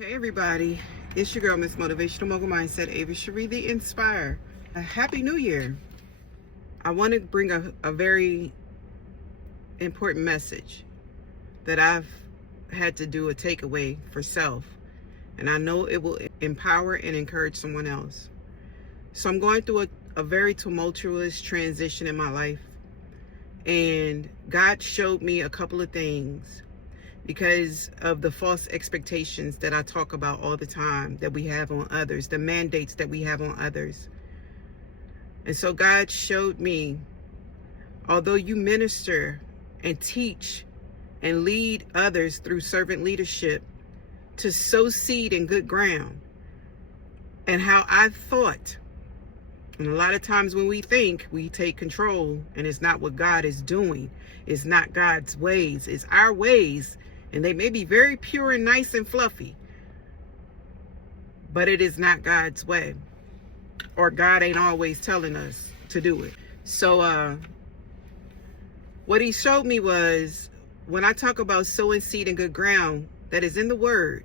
Hey everybody, it's your girl, Miss Motivational Mogul Mindset, Ava Cherie, the Inspire. A Happy New Year. I want to bring a very important message that I've had to do a takeaway for self. And I know it will empower and encourage someone else. So I'm going through a very tumultuous transition in my life. And God showed me a couple of things because of the false expectations that I talk about all the time that we have on others, the mandates that we have on others. And so God showed me, although you minister and teach and lead others through servant leadership to sow seed in good ground, and how I thought, and a lot of times when we think, we take control, and it's not what God is doing. It's not God's ways, it's our ways. And they may be very pure and nice and fluffy, but it is not God's way. Or God ain't always telling us to do it. So what he showed me was, when I talk about sowing seed in good ground, that is in the word.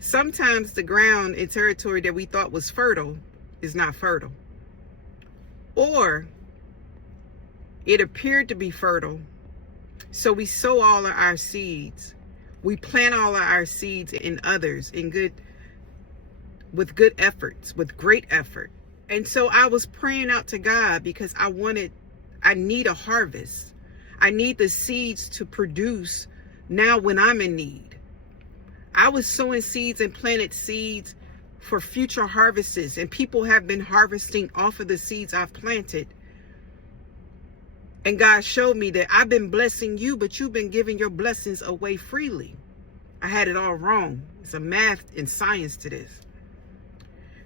Sometimes the ground in territory that we thought was fertile is not fertile. Or it appeared to be fertile, so we sow all of our seeds. We plant all of our seeds in others with good efforts, with great effort. And so I was praying out to God because I need a harvest. I need the seeds to produce now when I'm in need. I was sowing seeds and planted seeds for future harvests, and people have been harvesting off of the seeds I've planted. And God showed me that I've been blessing you, but you've been giving your blessings away freely. I had it all wrong. It's a math and science to this.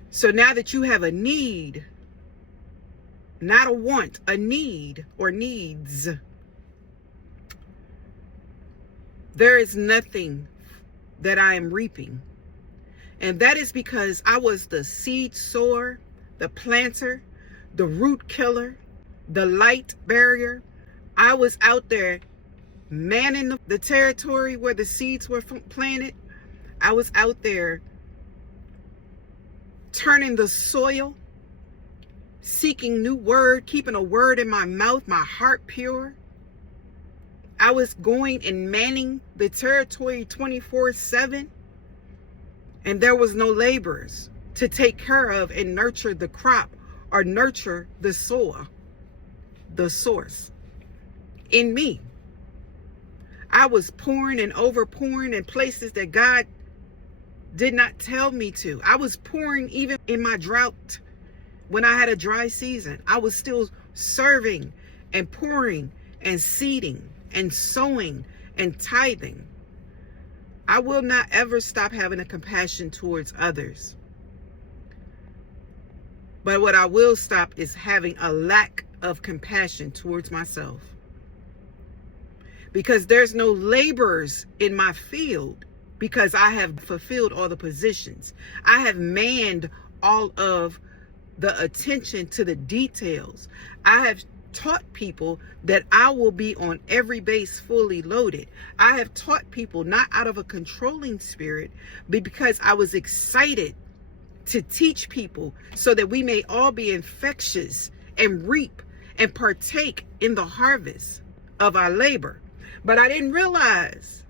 So now that you have a need, not a want, a need or needs, there is nothing that I am reaping. And that is because I was the seed sower, the planter, the root killer, the light barrier. I was out there manning the territory where the seeds were planted. I was out there turning the soil, seeking new word, keeping a word in my mouth, my heart pure. I was going and manning the territory 24/7, and there was no laborers to take care of and nurture the crop or nurture the soil. The source in me. I was pouring and over pouring in places that God did not tell me to. I was pouring even in my drought. When I had a dry season, I was still serving and pouring and seeding and sowing and tithing. I will not ever stop having a compassion towards others. But what I will stop is having a lack of compassion towards myself. Because there's no laborers in my field, because I have fulfilled all the positions. I have manned all of the attention to the details. I have taught people that I will be on every base fully loaded. I have taught people not out of a controlling spirit, but because I was excited to teach people so that we may all be infectious and reap and partake in the harvest of our labor. But I didn't realize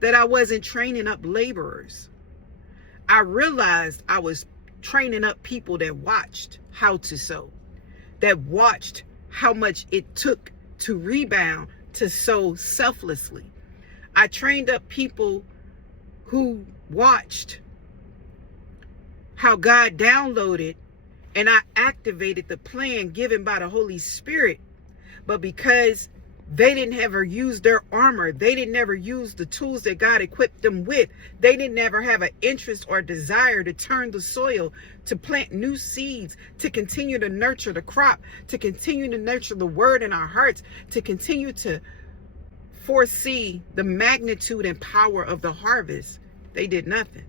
that I wasn't training up laborers. I realized I was training up people that watched how to sow, that watched how much it took to rebound, to sow selflessly. I trained up people who watched how God downloaded, and I activated the plan given by the Holy Spirit. But because they didn't ever use their armor, they didn't ever use the tools that God equipped them with, they didn't ever have an interest or desire to turn the soil, to plant new seeds, to continue to nurture the crop, to continue to nurture the word in our hearts, to continue to foresee the magnitude and power of the harvest, they did nothing.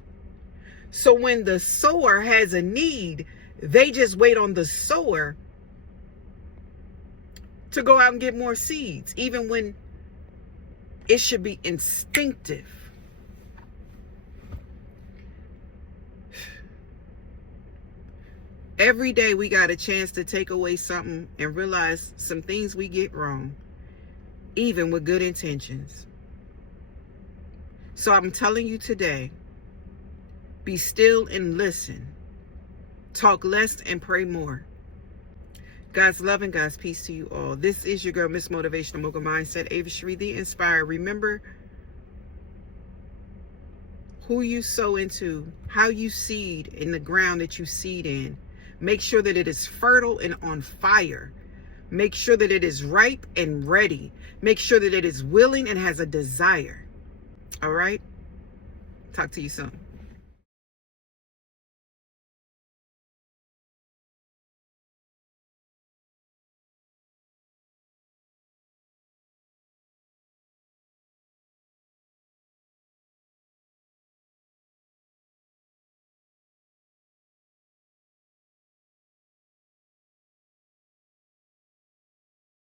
So when the sower has a need, they just wait on the sower to go out and get more seeds, even when It should be instinctive. Every day we got a chance to take away something and realize some things we get wrong, even with good intentions. So I'm telling you today, be still and listen. Talk less and pray more. God's love and God's peace to you all. This is your girl, Miss Motivational Mogul Mindset, Ava Cherie, the Inspired. Remember, who you sow into, how you seed in the ground that you seed in. Make sure that it is fertile and on fire. Make sure that it is ripe and ready. Make sure that it is willing and has a desire. All right? Talk to you soon.